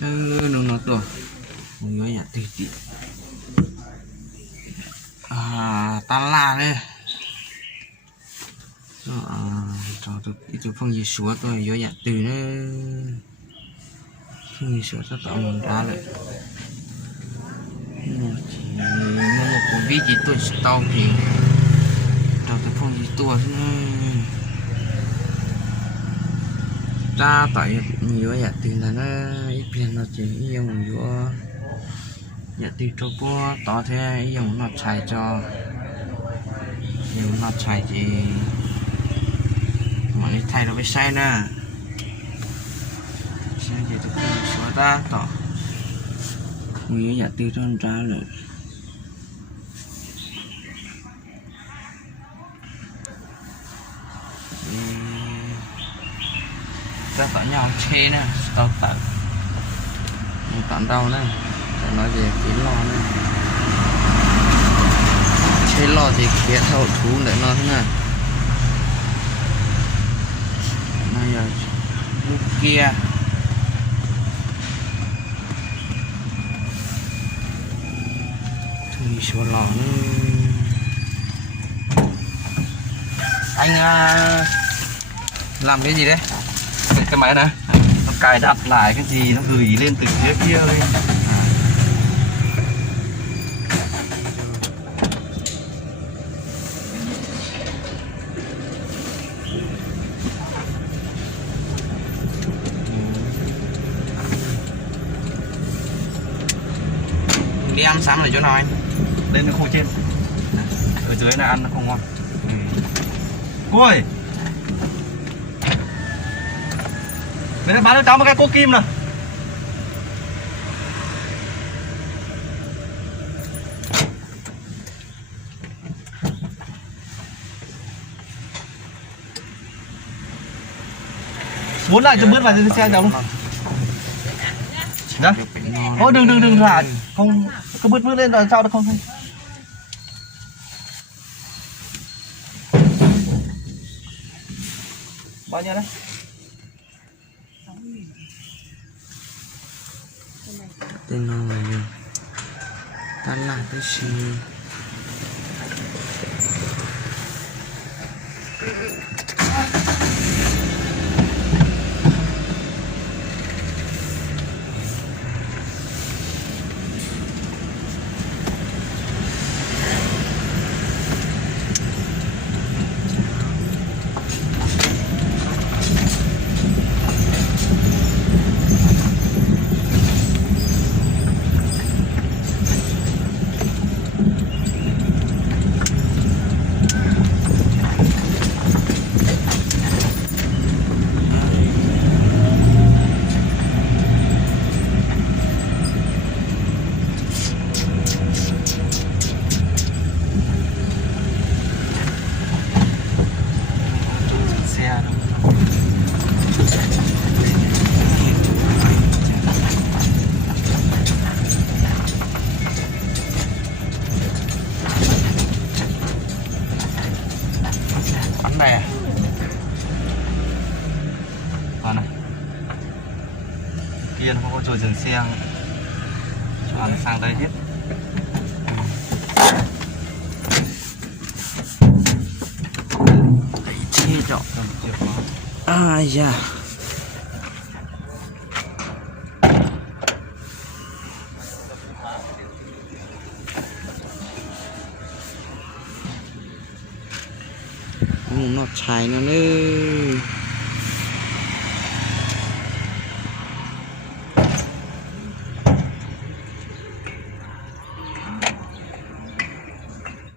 nó tuh ya titi tala đây cho itu phong gì sủa tôi vô nhà từ nó phong gì sủa cho tạo mình ra lại một con vít gì tôi tao thì cho cái phong gì tôi ra tại nhiều nhà từ là nó ít tiền nó chỉ dùng vô nhà từ cho bố tao thế dùng nó xài cho nhiều nó xài gì mà đi thay nó phải sai nè sai gì thì cũng xóa ta tỏ người nhà tư cho ra rồi ra tỏ nhau chê nè tao tận tận đâu nè nói về cái lo nè chê lo thì kia thâu thú để nó thế nào giờ kia thì số lon anh làm cái gì đấy cái máy này nó cài đặt lại cái gì nó gửi lên từ phía kia lên đi ăn sáng ở chỗ nào anh? Lên cái khu trên. Ở dưới này ăn nó không ngon. Cô ơi. Mình bán cho cháu một cái cô kim này. Muốn lại cho bước vào trên xe cháu luôn. Đó. Ô đừng thả không cứ bước lên là sao được không? Bao nhiêu đấy? Tên nó là gì? Ta là cái gì? Này này kia nó không có chỗ dừng xe cho nó sang đây hết chi chọn ai da nó chảy nó nữa